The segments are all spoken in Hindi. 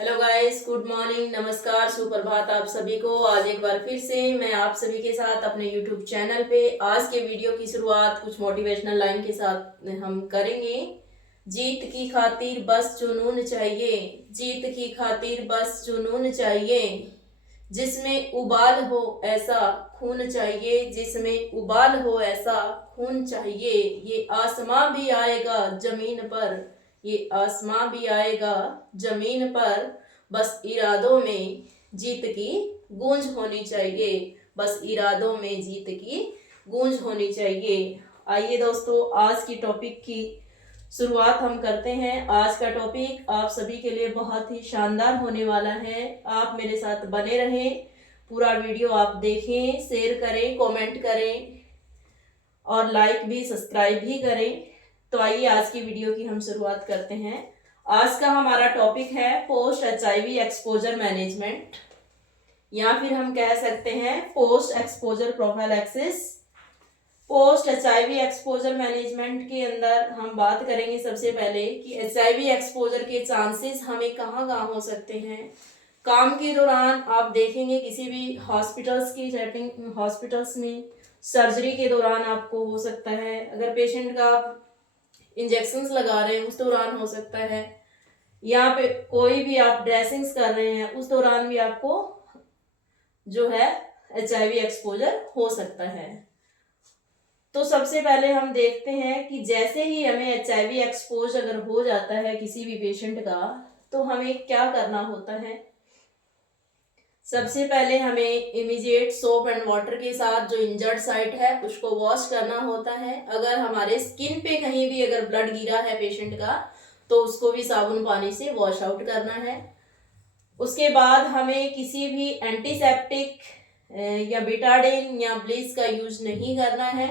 हेलो गाइस, गुड मॉर्निंग, नमस्कार, सुप्रभात आप सभी को। आज एक बार फिर से मैं आप सभी के साथ अपने यूट्यूब चैनल पे आज के वीडियो की शुरुआत कुछ मोटिवेशनल लाइन के साथ हम करेंगे। जीत की खातिर बस जुनून चाहिए, जीत की खातिर बस जुनून चाहिए, जिसमें उबाल हो ऐसा खून चाहिए, जिसमें उबाल हो ऐसा खून चाहिए। ये आसमां भी आएगा जमीन पर, ये आसमां भी आएगा जमीन पर, बस इरादों में जीत की गूंज होनी चाहिए, बस इरादों में जीत की गूंज होनी चाहिए। आइए दोस्तों, आज की टॉपिक की शुरुआत हम करते हैं। आज का टॉपिक आप सभी के लिए बहुत ही शानदार होने वाला है। आप मेरे साथ बने रहें, पूरा वीडियो आप देखें, शेयर करें, कमेंट करें और लाइक भी सब्सक्राइब भी करें। तो आइए आज की वीडियो की हम शुरुआत करते हैं। आज का हमारा टॉपिक है पोस्ट एचआईवी एक्सपोजर मैनेजमेंट, या फिर हम कह सकते हैं post exposure prophylaxis. Post HIV exposure management के अंदर हम बात करेंगे सबसे पहले कि एचआईवी एक्सपोजर के चांसेस हमें कहाँ कहाँ हो सकते हैं। काम के दौरान आप देखेंगे किसी भी हॉस्पिटल्स की सेटिंग, हॉस्पिटल्स में सर्जरी के दौरान आपको हो सकता है। अगर पेशेंट का आप इंजेक्शंस लगा रहे हैं उस दौरान हो सकता है। यहाँ पे कोई भी आप ड्रेसिंग्स कर रहे हैं उस दौरान भी आपको जो है एचआईवी एक्सपोजर हो सकता है। तो सबसे पहले हम देखते हैं कि जैसे ही हमें एचआईवी एक्सपोज अगर हो जाता है किसी भी पेशेंट का, तो हमें क्या करना होता है। सबसे पहले हमें इमीडिएट सोप एंड वाटर के साथ जो इंजर्ड साइट है उसको वॉश करना होता है। अगर हमारे स्किन पे कहीं भी अगर ब्लड गिरा है पेशेंट का, तो उसको भी साबुन पानी से वॉश आउट करना है। उसके बाद हमें किसी भी एंटीसेप्टिक या बिटाडिन या ब्लीच का यूज नहीं करना है।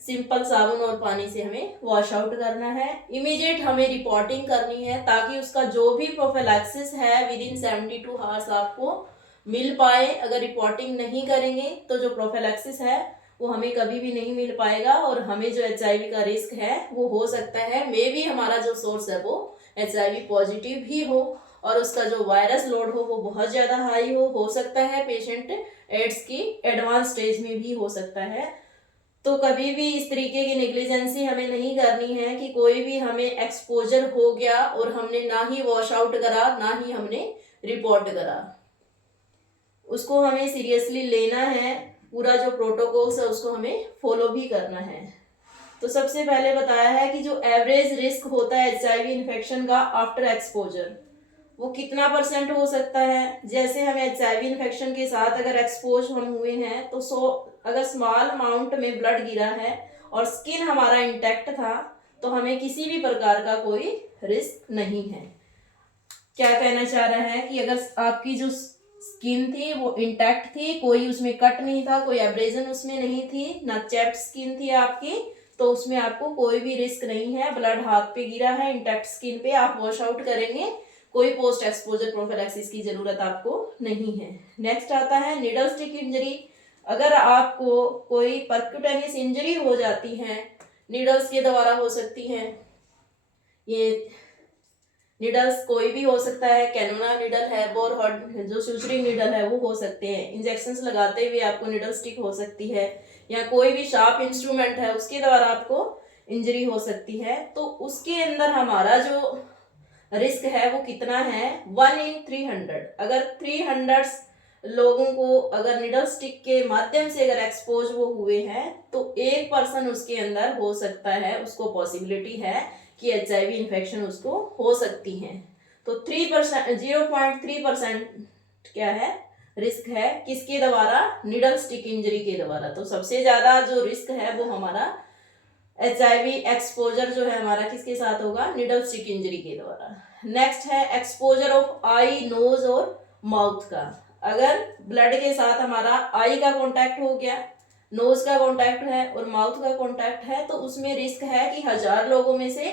सिंपल साबुन और पानी से हमें वॉश आउट करना है। इमीडिएट हमें रिपोर्टिंग करनी है ताकि उसका जो भी प्रोफिलैक्सिस है विद इन 72 आवर्स आपको मिल पाए। अगर रिपोर्टिंग नहीं करेंगे तो जो प्रोफिलैक्सिस है वो हमें कभी भी नहीं मिल पाएगा और हमें जो एचआईवी का रिस्क है वो हो सकता है मे बी हमारा जो सोर्स है वो एचआईवी पॉजिटिव ही हो और उसका जो वायरस लोड हो वो बहुत ज़्यादा हाई हो सकता है पेशेंट एड्स की एडवांस स्टेज में भी हो सकता है। तो कभी भी इस तरीके की नेग्लिजेंसी हमें नहीं करनी है कि कोई भी हमें एक्सपोजर हो गया और हमने ना ही वॉश आउट करा ना ही हमने रिपोर्ट करा। उसको हमें सीरियसली लेना है, पूरा जो प्रोटोकॉल्स है उसको हमें फॉलो भी करना है। तो सबसे पहले बताया है कि जो एवरेज रिस्क होता है एचआईवी इन्फेक्शन का आफ्टर एक्सपोजर वो कितना % हो सकता है। जैसे हमें एचआईवी इन्फेक्शन के साथ अगर एक्सपोज हम हुए हैं तो अगर स्मॉल अमाउंट में ब्लड गिरा है और स्किन हमारा इंटैक्ट था तो हमें किसी भी प्रकार का कोई रिस्क नहीं है। क्या कहना चाह रहा है कि अगर आपकी जो स्किन थी वो इंटैक्ट थी, कोई उसमें कट नहीं था, कोई एब्रेजन उसमें नहीं थी, ना चैप्ड स्किन थी आपकी, तो उसमें आपको कोई भी रिस्क नहीं है। ब्लड हाथ पे गिरा है इंटैक्ट स्किन पे, आप वॉश आउट करेंगे, कोई पोस्ट एक्सपोजर प्रोफिलैक्सिस की जरूरत आपको नहीं है। नेक्स्ट आता है निडल स्टिक इंजरी। अगर आपको कोई परक्यूटेनियस इंजरी हो जाती है, निडल्स के द्वारा हो सकती है। ये निडल्स कोई भी हो सकता है, कैनोना निडल है, बोरहॉड जो सुचरी निडल है वो हो सकते हैं। इंजेक्शंस लगाते हुए आपको निडल स्टिक हो सकती है, या कोई भी शार्प इंस्ट्रूमेंट है उसके द्वारा आपको इंजरी हो सकती है। तो उसके अंदर हमारा जो रिस्क है वो कितना है, 1 in 300। अगर 300 लोगों को अगर निडल स्टिक के माध्यम से अगर एक्सपोज वो हुए हैं तो 1% उसके अंदर हो सकता है, उसको पॉसिबिलिटी है कि एचआईवी इन्फेक्शन उसको हो सकती है। तो 3%, 0.3% क्या है रिस्क है, किसके द्वारा, निडल स्टिक इंजरी के द्वारा। तो सबसे ज्यादा जो रिस्क है वो हमारा एचआईवी एक्सपोजर जो है हमारा किसके साथ होगा, निडल स्टिक इंजरी के द्वारा। नेक्स्ट है एक्सपोजर ऑफ आई, नोज और माउथ का। अगर ब्लड के साथ हमारा आई का कांटेक्ट हो गया, नोज का कांटेक्ट है और माउथ का कांटेक्ट है, तो उसमें रिस्क है कि 1000 लोगों में से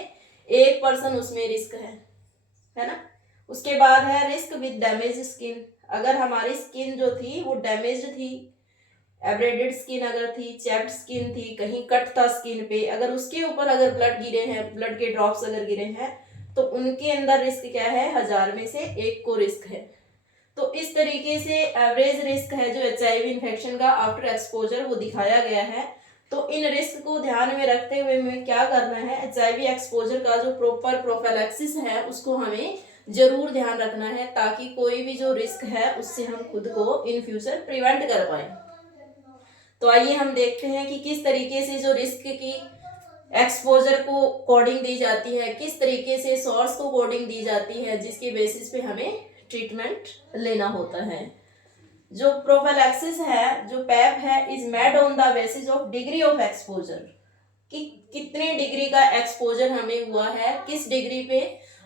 1% उसमें रिस्क है ना। उसके बाद है रिस्क विद डैमेज स्किन। अगर हमारी स्किन जो थी वो डैमेज थी, एब्रेडेड स्किन अगर थी, चैप्ड स्किन थी, कहीं कट था स्किन पे, अगर उसके ऊपर अगर ब्लड गिरे हैं, ब्लड के ड्रॉप्स अगर गिरे हैं, तो उनके अंदर रिस्क क्या है, 1000 में से 1 को रिस्क है। तो इस तरीके से एवरेज रिस्क है जो HIV इन्फेक्शन का आफ्टर एक्सपोजर वो दिखाया गया है। तो इन रिस्क को ध्यान में रखते हुए हमें क्या करना है, HIV एक्सपोजर का जो प्रॉपर प्रोफिलैक्सिस है उसको हमें जरूर ध्यान रखना है, ताकि कोई भी जो रिस्क है उससे हम खुद को इन फ्यूचर प्रिवेंट कर पाए। तो आइए हम देखते हैं कि किस तरीके से जो रिस्क की एक्सपोजर को कोडिंग दी जाती है, किस तरीके से सोर्स को कोडिंग दी जाती है, जिसके बेसिस पे हमें ट्रीटमेंट लेना होता है। जो प्रोफिलैक्सिस है, जो पैप है, is made on the basis of degree of exposure, कि कितने डिग्री का एक्सपोजर हमें हुआ है, किस डिग्री पे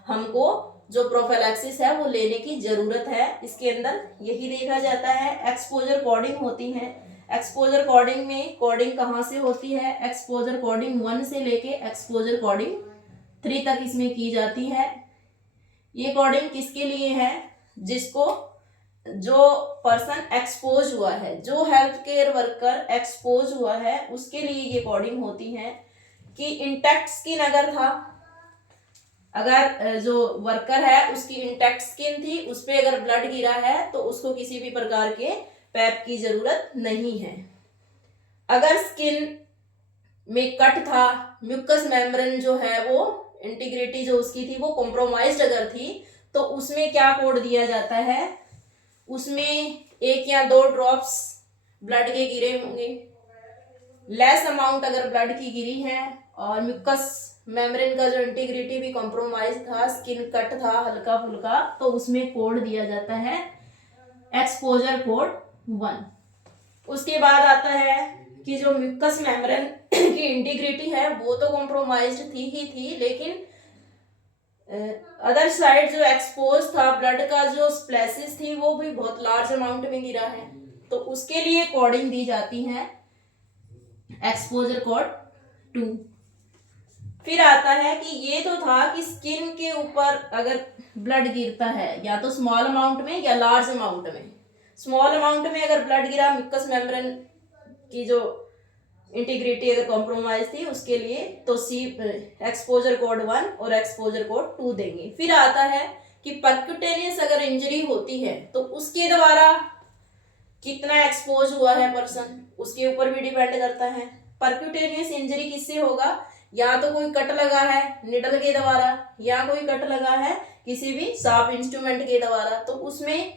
हमको जो प्रोफिलैक्सिस है वो लेने की जरूरत है। इसके अंदर यही देखा जाता है। एक्सपोजर कोडिंग होती है। एक्सपोजर कोडिंग में कोडिंग कहाँ से होती है, एक्सपोजर कोडिंग 1 से लेके एक्सपोजर कोडिंग 3 तक इसमें की जाती है। ये कोडिंग किसके लिए है, जिसको जो पर्सन एक्सपोज हुआ है, जो हेल्थ केयर वर्कर एक्सपोज हुआ है, उसके लिए ये कोडिंग होती है। कि इंटैक्ट स्किन अगर था, अगर जो वर्कर है उसकी इंटैक्ट स्किन थी, उस पर अगर ब्लड गिरा है तो उसको किसी भी प्रकार के पैप की जरूरत नहीं है। अगर स्किन में कट था, म्यूकस मेम्ब्रेन जो है वो इंटीग्रिटी जो उसकी थी वो कॉम्प्रोमाइज्ड अगर थी, तो उसमें क्या कोड दिया जाता है, उसमें 1 या 2 ड्रॉप्स ब्लड के गिरे होंगे, लेस अमाउंट अगर ब्लड की गिरी है, और म्यूकस मेम्ब्रेन का जो इंटीग्रिटी भी कॉम्प्रोमाइज था, स्किन कट था हल्का फुल्का, तो उसमें कोड दिया जाता है एक्सपोजर कोड 1। उसके बाद आता है कि जो म्यूकस मेम्ब्रेन की इंटीग्रिटी है वो तो कॉम्प्रोमाइज्ड थी ही थी, लेकिन अदर साइड जो एक्सपोज था, ब्लड का जो स्प्लैशेस थी वो भी बहुत लार्ज अमाउंट में गिरा है, तो उसके लिए कोडिंग दी जाती है एक्सपोजर कोड 2। फिर आता है कि ये तो था कि स्किन के ऊपर अगर ब्लड गिरता है, या तो स्मॉल अमाउंट में या लार्ज अमाउंट में। स्मॉल अमाउंट में अगर ब्लड गिरा, म्यूकस मेम्ब्रेन की जो इंटीग्रिटी अगर कॉम्प्रोमाइज थी उसके लिए, तो सी एक्सपोजर कोड 1 और एक्सपोजर कोड 2 देंगे। फिर आता है कि परक्यूटेनियस अगर इंजरी होती है तो उसके द्वारा कितना एक्सपोज हुआ है पर्सन, उसके ऊपर भी डिपेंड करता है। परक्यूटेनियस इंजरी किससे होगा, या तो कोई कट लगा है निडल के द्वारा, या कोई कट लगा है किसी भी शार्प इंस्ट्रूमेंट के द्वारा, तो उसमें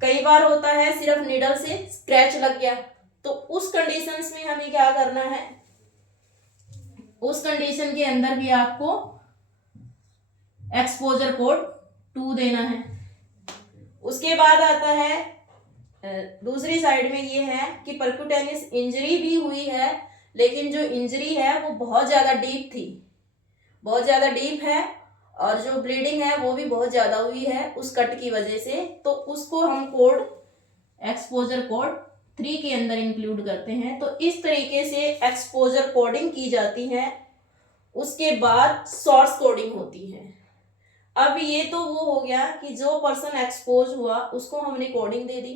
कई बार होता है सिर्फ निडल से स्क्रैच लग गया, तो उस कंडीशंस में हमें क्या करना है, उस कंडीशन के अंदर भी आपको एक्सपोजर कोड 2 देना है। उसके बाद आता है दूसरी साइड में ये है कि परक्यूटेनियस इंजरी भी हुई है, लेकिन जो इंजरी है वो बहुत ज़्यादा डीप थी, बहुत ज़्यादा डीप है, और जो ब्लीडिंग है वो भी बहुत ज़्यादा हुई है उस कट की वजह से, तो उसको हम कोड एक्सपोजर कोड 3 के अंदर इंक्लूड करते हैं। तो इस तरीके से एक्सपोजर कोडिंग की जाती है। उसके बाद सोर्स कोडिंग होती है। अब ये तो वो हो गया कि जो पर्सन एक्सपोज हुआ उसको हमने कोडिंग दे दी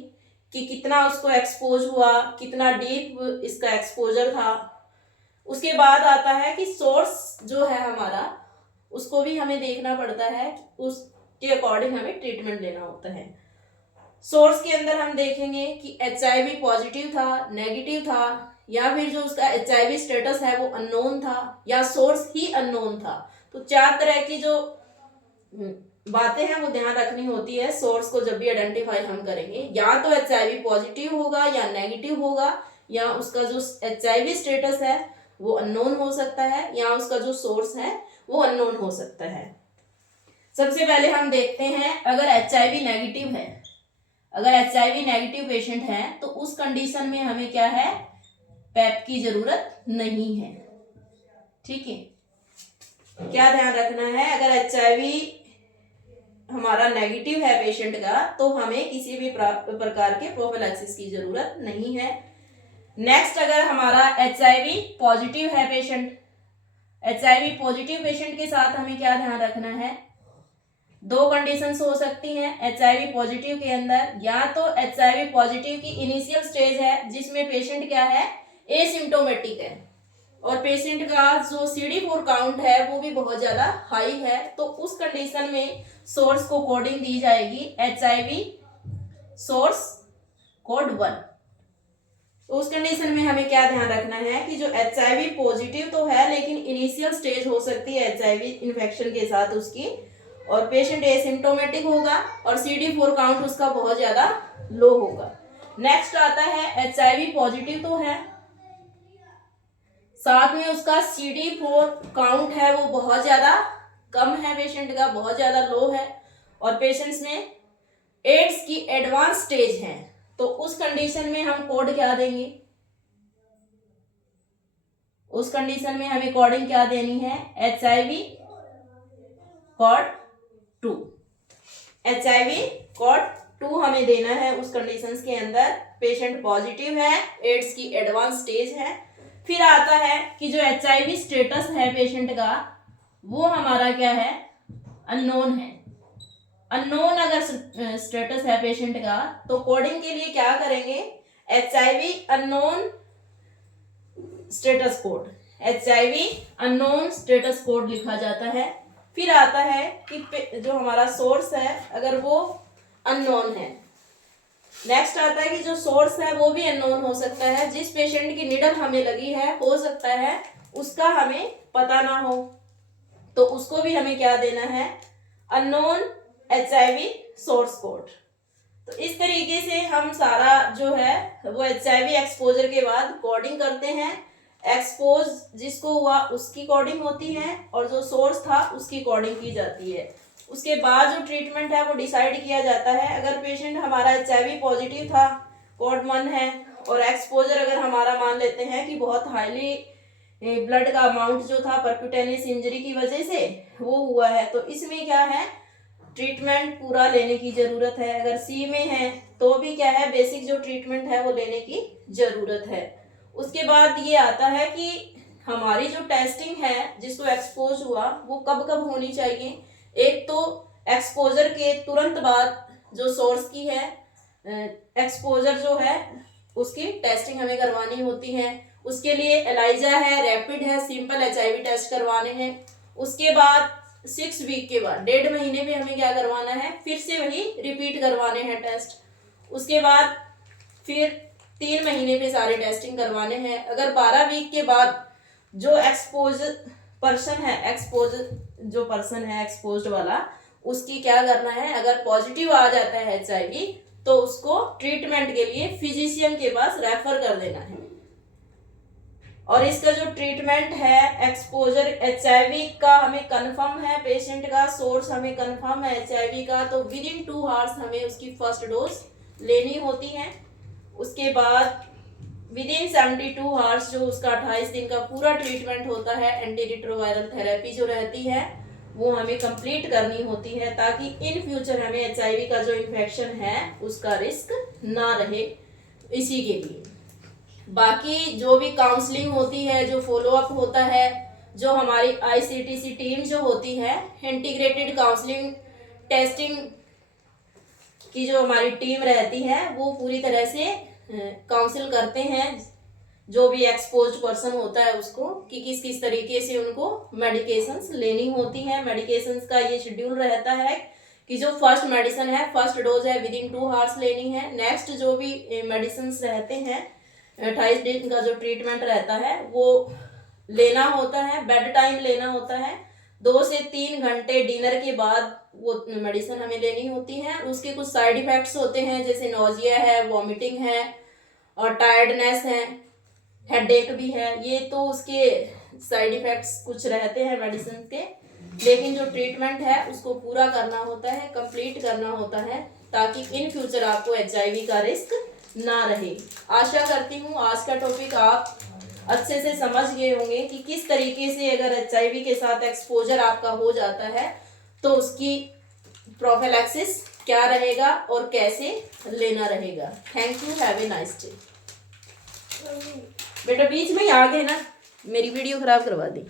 कि कितना उसको एक्सपोज हुआ, कितना डीप इसका एक्सपोजर था। उसके बाद आता है कि सोर्स जो है हमारा, उसको भी हमें देखना पड़ता है, उसके अकॉर्डिंग हमें ट्रीटमेंट लेना होता है। सोर्स के अंदर हम देखेंगे कि HIV पॉजिटिव था, नेगेटिव था, या फिर जो उसका HIV स्टेटस है वो अननोन था, या सोर्स ही अननोन था। तो 4 तरह की जो बातें हैं वो ध्यान रखनी होती है सोर्स को जब भी आइडेंटिफाई हम करेंगे। या तो HIV पॉजिटिव होगा या नेगेटिव होगा, या उसका जो HIV स्टेटस है वो अननोन हो सकता है, या उसका जो सोर्स है वो अननोन हो सकता है। सबसे पहले हम देखते हैं, अगर HIV नेगेटिव है, अगर HIV नेगेटिव पेशेंट है तो उस कंडीशन में हमें क्या है, पैप की जरूरत नहीं है। ठीक है, क्या ध्यान रखना है, अगर HIV हमारा नेगेटिव है पेशेंट का तो हमें किसी भी प्रकार के प्रोफिलैक्सिस की जरूरत नहीं है। नेक्स्ट, अगर हमारा HIV पॉजिटिव है पेशेंट, HIV पॉजिटिव पेशेंट के साथ हमें क्या ध्यान रखना है, 2 कंडीशंस हो सकती हैं HIV पॉजिटिव के अंदर। या तो HIV पॉजिटिव की इनिशियल स्टेज है जिसमें पेशेंट क्या है, एसिम्प्टोमेटिक है, और पेशेंट का जो CD4 काउंट है वो भी बहुत ज़्यादा हाई है, तो उस कंडीशन में सोर्स को कोडिंग दी जाएगी HIV सोर्स कोड 1। तो उस कंडीशन में हमें क्या ध्यान रखना है कि जो HIV पॉजिटिव तो है लेकिन इनिशियल स्टेज हो सकती है HIV इन्फेक्शन के साथ उसकी, और पेशेंट एसिम्प्टोमेटिक होगा और CD4 काउंट उसका बहुत ज़्यादा लो होगा। नेक्स्ट आता है HIV पॉजिटिव तो है, साथ में उसका CD4 काउंट है वो बहुत ज़्यादा कम है, पेशेंट का बहुत ज़्यादा लो है, और पेशेंट्स में एड्स की एडवांस स्टेज है। तो उस कंडीशन में हम कोड क्या देंगे, उस कंडीशन में हमें कोडिंग क्या देनी है, HIV कोड 2, HIV कोड 2 हमें देना है उस कंडीशंस के अंदर। पेशेंट पॉजिटिव है, एड्स की एडवांस स्टेज है। फिर आता है कि जो HIV स्टेटस है पेशेंट का वो हमारा क्या है, अननोन है। अननोन अगर स्टेटस है पेशेंट का तो कोडिंग के लिए क्या करेंगे, HIV unknown status code, HIV unknown status code लिखा जाता है। फिर आता है कि जो हमारा सोर्स है अगर वो अननोन है। नेक्स्ट आता है कि जो सोर्स है वो भी अननोन हो सकता है, जिस पेशेंट की नीडल हमें लगी है हो सकता है उसका हमें पता ना हो, तो उसको भी हमें क्या देना है, अननोन HIV सोर्स कोड। तो इस तरीके से हम सारा जो है वो HIV एक्सपोजर के बाद कोडिंग करते हैं। एक्सपोज जिसको हुआ उसकी कोडिंग होती है और जो सोर्स था उसकी कोडिंग की जाती है। उसके बाद जो ट्रीटमेंट है वो डिसाइड किया जाता है। अगर पेशेंट हमारा HIV पॉजिटिव था, कोड 1 है, और एक्सपोजर अगर हमारा मान लेते हैं कि बहुत हाईली ब्लड का अमाउंट जो था परक्यूटेनियस इंजरी की वजह से वो हुआ है, तो इसमें क्या है, ट्रीटमेंट पूरा लेने की ज़रूरत है। अगर C में है तो भी क्या है, बेसिक जो ट्रीटमेंट है वो लेने की ज़रूरत है। उसके बाद ये आता है कि हमारी जो टेस्टिंग है जिसको एक्सपोज हुआ वो कब कब होनी चाहिए। एक तो एक्सपोजर के तुरंत बाद जो सोर्स की है एक्सपोजर जो है उसकी टेस्टिंग हमें करवानी होती है। उसके लिए एलाइजा है, रैपिड है, सिंपल HIV टेस्ट करवाने हैं। उसके बाद 6 वीक के बाद 1.5 महीने में हमें क्या करवाना है, फिर से वही रिपीट करवाने हैं टेस्ट। उसके बाद फिर 3 महीने पे सारे टेस्टिंग करवाने हैं। अगर 12 वीक के बाद जो एक्सपोज पर्सन है, जो पर्सन है एक्सपोज्ड वाला, उसकी क्या करना है, अगर पॉजिटिव आ जाता है HIV तो उसको ट्रीटमेंट के लिए फिजिशियन के पास रेफर कर देना है। और इसका जो ट्रीटमेंट है एक्सपोजर HIV का हमें कंफर्म है, पेशेंट का सोर्स हमें कंफर्म है HIV का, तो विद इन 2 आवर्स हमें उसकी फर्स्ट डोज लेनी होती है। उसके बाद विद इन 72 आवर्स जो उसका 28 दिन का पूरा ट्रीटमेंट होता है, एंटी रिट्रोवायरल थेरेपी जो रहती है वो हमें कंप्लीट करनी होती है, ताकि इन फ्यूचर हमें HIV का जो इन्फेक्शन है उसका रिस्क ना रहे। इसी के लिए बाकी जो भी काउंसलिंग होती है, जो फॉलोअप होता है, जो हमारी ICTC टीम जो होती है, इंटीग्रेटेड काउंसलिंग टेस्टिंग की जो हमारी टीम रहती है वो पूरी तरह से काउंसिल करते हैं जो भी एक्सपोज्ड पर्सन होता है उसको, कि किस किस तरीके से उनको मेडिकेशंस लेनी होती हैं। मेडिकेशंस का ये शेड्यूल रहता है कि जो फर्स्ट मेडिसिन है, फर्स्ट डोज है विद इन 2 आवर्स लेनी है। नेक्स्ट जो भी मेडिसिन रहते हैं 28 दिन का जो ट्रीटमेंट रहता है वो लेना होता है, बेड टाइम लेना होता है। 2 से 3 घंटे डिनर के बाद वो मेडिसिन हमें लेनी होती है। उसके कुछ साइड इफेक्ट्स होते हैं, जैसे नोजिया है, वॉमिटिंग है और टायर्डनेस है, हेडेक भी है। ये तो उसके साइड इफेक्ट्स कुछ रहते हैं मेडिसिन के, लेकिन जो ट्रीटमेंट है उसको पूरा करना होता है, कंप्लीट करना होता है, ताकि इन फ्यूचर आपको HIV का रिस्क ना रहे। आशा करती हूँ आज का टॉपिक आप अच्छे से समझ गए होंगे कि किस तरीके से अगर HIV के साथ एक्सपोजर आपका हो जाता है तो उसकी प्रोफिलैक्सिस क्या रहेगा और कैसे लेना रहेगा। Thank you, have a nice day. बेटा बीच में ही आ गए ना, मेरी वीडियो खराब करवा दी।